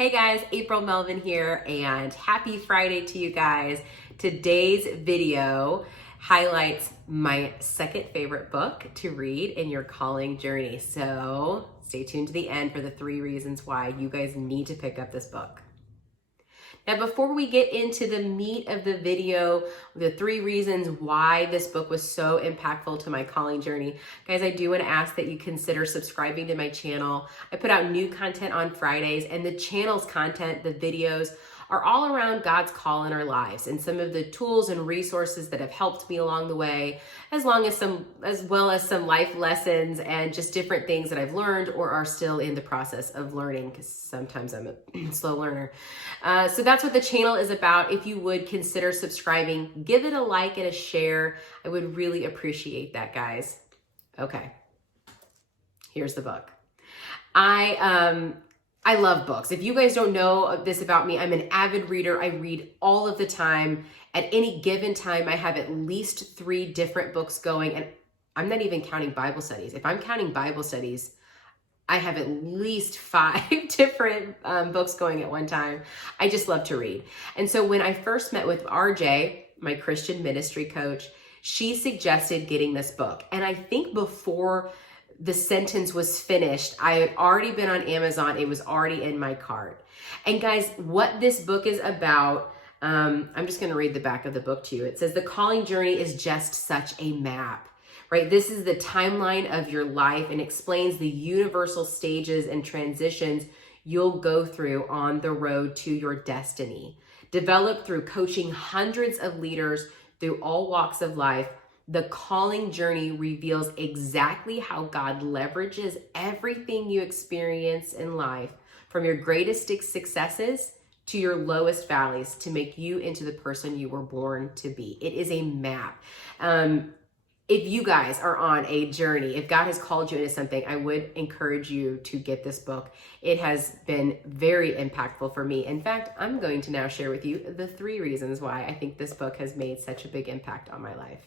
Hey guys, April Melvin here, and happy Friday to you guys. Today's video highlights my second favorite book to read in your calling journey. So stay tuned to the end for the 3 reasons why you guys need to pick up this book. Now, before we get into the meat of the video, the 3 reasons why this book was so impactful to my calling journey, guys, I do want to ask that you consider subscribing to my channel. I put out new content on Fridays, and the channel's content, the videos, are all around God's call in our lives and some of the tools and resources that have helped me along the way, as well as some life lessons and just different things that I've learned or are still in the process of learning, because sometimes I'm a slow learner. So that's what the channel is about. If you would consider subscribing, give it a like and a share. I would really appreciate that, guys. Okay, here's the book. I love books. If you guys don't know this about me, I'm an avid reader. I read all of the time. At any given time, I have at least 3 different books going, and I'm not even counting Bible studies. If I'm counting Bible studies, I have at least 5 different books going at one time. I just love to read. And so when I first met with RJ, my Christian ministry coach, she suggested getting this book. And I think before the sentence was finished, I had already been on Amazon. It was already in my cart. And guys, what this book is about, I'm just going to read the back of the book to you. It says, the calling journey is just such a map, right? This is the timeline of your life and explains the universal stages and transitions you'll go through on the road to your destiny. Developed through coaching hundreds of leaders through all walks of life, the calling journey reveals exactly how God leverages everything you experience in life, from your greatest successes to your lowest valleys, to make you into the person you were born to be. It is a map. If you guys are on a journey, if God has called you into something, I would encourage you to get this book. It has been very impactful for me. In fact, I'm going to now share with you the 3 reasons why I think this book has made such a big impact on my life.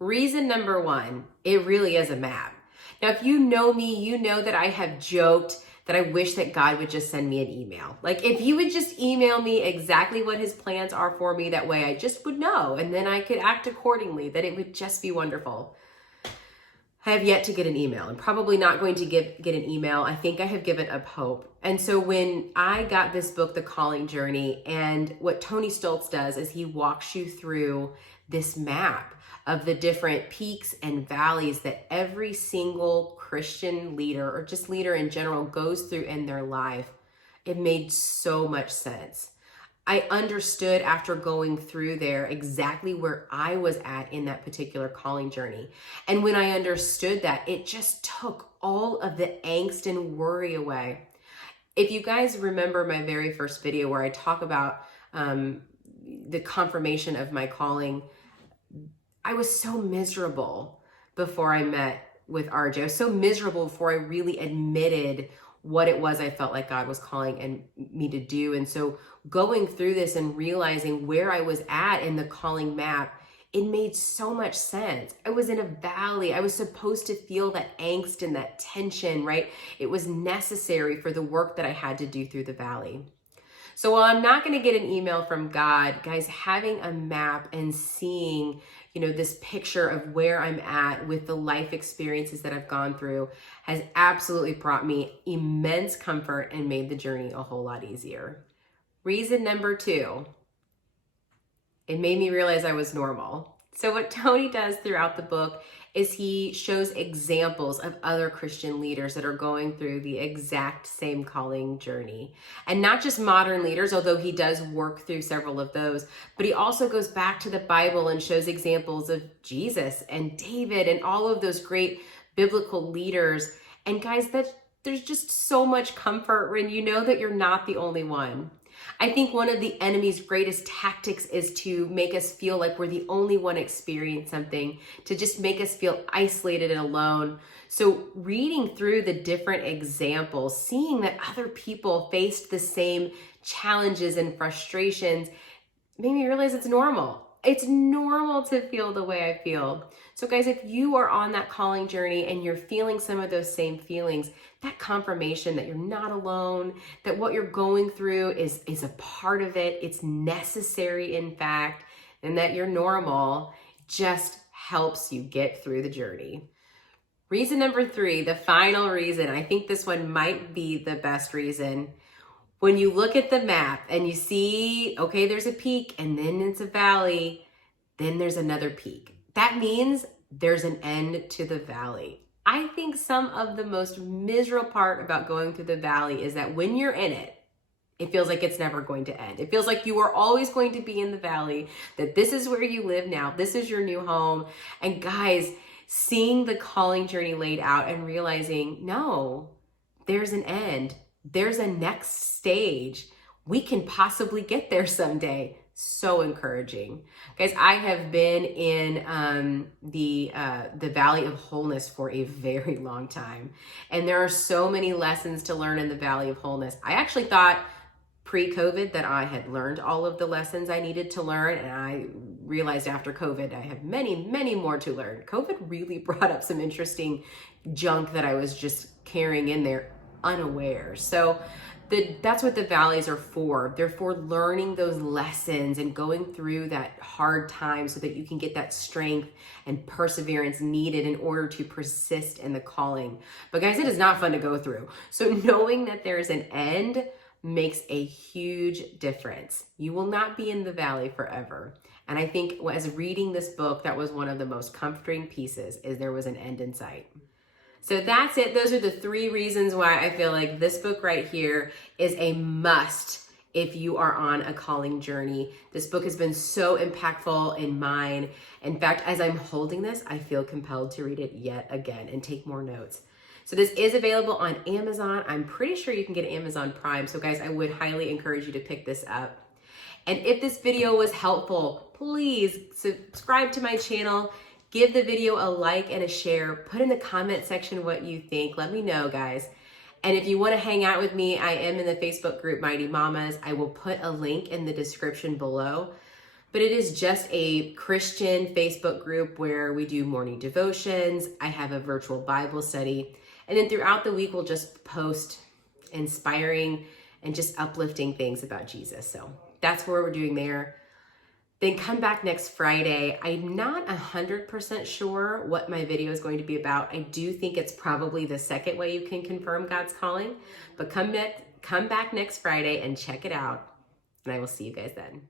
Reason number 1, it really is a map. Now, if you know me, you know that I have joked that I wish that God would just send me an email. Like, if he would just email me exactly what his plans are for me, that way I just would know, and then I could act accordingly, that it would just be wonderful. I have yet to get an email. I'm probably not going to get an email. I think I have given up hope. And so when I got this book, The Calling Journey, and what Tony Stoltz does is he walks you through this map of the different peaks and valleys that every single Christian leader, or just leader in general, goes through in their life. It made so much sense. I understood after going through there exactly where I was at in that particular calling journey. And when I understood that, it just took all of the angst and worry away. If you guys remember my very first video where I talk about the confirmation of my calling, I was so miserable before I met with RJ. I was so miserable before I really admitted what it was I felt like God was calling me to do. And so going through this and realizing where I was at in the calling map, it made so much sense. I was in a valley. I was supposed to feel that angst and that tension, right? It was necessary for the work that I had to do through the valley. So while I'm not going to get an email from God, guys, having a map and seeing, this picture of where I'm at with the life experiences that I've gone through has absolutely brought me immense comfort and made the journey a whole lot easier. Reason number 2, it made me realize I was normal. So what Tony does throughout the book is he shows examples of other Christian leaders that are going through the exact same calling journey. And not just modern leaders, although he does work through several of those, but he also goes back to the Bible and shows examples of Jesus and David and all of those great biblical leaders. And guys, there's just so much comfort when you know that you're not the only one. I think one of the enemy's greatest tactics is to make us feel like we're the only one experiencing something, to just make us feel isolated and alone. So reading through the different examples, seeing that other people faced the same challenges and frustrations, made me realize it's normal. It's normal to feel the way I feel. So guys, if you are on that calling journey and you're feeling some of those same feelings, that confirmation that you're not alone, that what you're going through is a part of it, it's necessary in fact, and that you're normal, just helps you get through the journey. Reason number 3, the final reason, I think this one might be the best reason. When you look at the map and you see, okay, there's a peak and then it's a valley, then there's another peak. That means there's an end to the valley. I think some of the most miserable part about going through the valley is that when you're in it, it feels like it's never going to end. It feels like you are always going to be in the valley, that this is where you live now. This is your new home. And guys, seeing the calling journey laid out and realizing, no, there's an end. There's a next stage. We can possibly get there someday. So encouraging. Guys, I have been in the Valley of Wholeness for a very long time. And there are so many lessons to learn in the Valley of Wholeness. I actually thought pre-COVID that I had learned all of the lessons I needed to learn. And I realized after COVID, I have many, many more to learn. COVID really brought up some interesting junk that I was just carrying in there unaware. So that's what the valleys are for. They're for learning those lessons and going through that hard time so that you can get that strength and perseverance needed in order to persist in the calling. But guys, it is not fun to go through. So knowing that there's an end makes a huge difference. You will not be in the valley forever. And I think as reading this book, that was one of the most comforting pieces, is there was an end in sight. So that's it. Those are the 3 reasons why I feel like this book right here is a must if you are on a calling journey. This book has been so impactful in mine. In fact, as I'm holding this, I feel compelled to read it yet again and take more notes. So this is available on Amazon. I'm pretty sure you can get Amazon Prime. So guys, I would highly encourage you to pick this up. And if this video was helpful, please subscribe to my channel. Give the video a like and a share. Put in the comment section what you think. Let me know, guys. And if you want to hang out with me, I am in the Facebook group Mighty Mamas. I will put a link in the description below. But it is just a Christian Facebook group where we do morning devotions. I have a virtual Bible study. And then throughout the week, we'll just post inspiring and just uplifting things about Jesus. So that's what we're doing there. Then come back next Friday. I'm not 100% sure what my video is going to be about. I do think it's probably the second way you can confirm God's calling. But come back next Friday and check it out. And I will see you guys then.